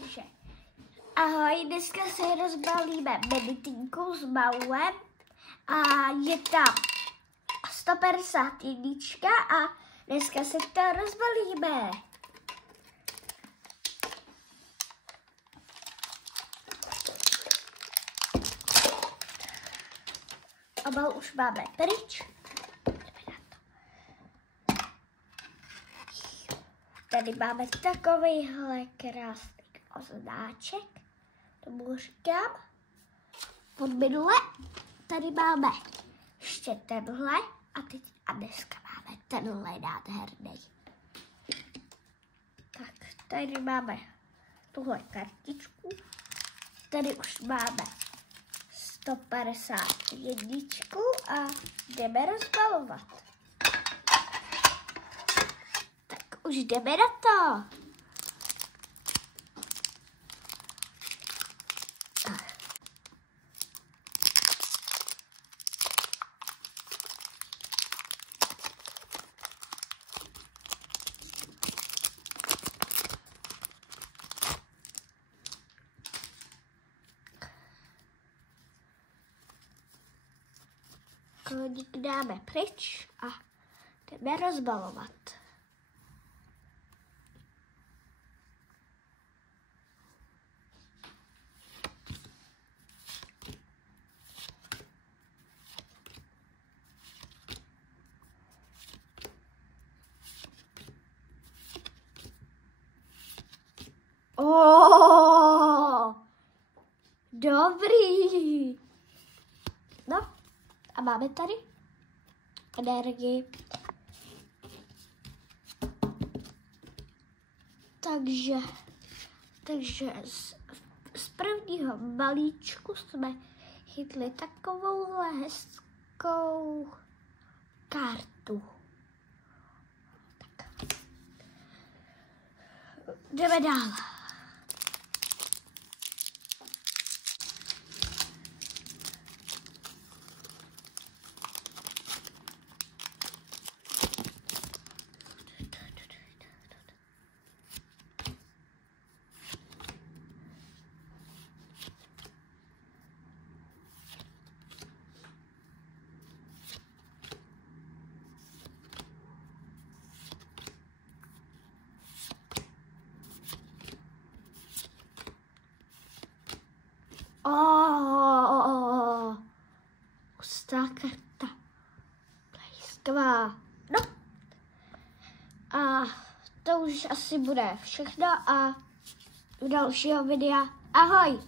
Takže, ahoj, dneska si rozbalíme meditinku s Maulem a je tam 151 a dneska se to rozbalíme. Obal už máme pryč. Tady máme takovýhle krásný odznáček, tomu říkám. Pod minule tady máme ještě tenhle a dneska máme tenhle nádherný. Tak, tady máme tuhle kartičku, tady už máme 151 a jdeme rozbalovat. Už jdeme na to. Koník dáme pryč a jdeme rozbalovat. Dobrý. No a máme tady energii. Takže z prvního balíčku jsme chytli takovouhle hezkou kartu. Tak. Jdeme dál. Hustá karta. Blízková. No. A to už asi bude všechno a u dalšího videa. Ahoj.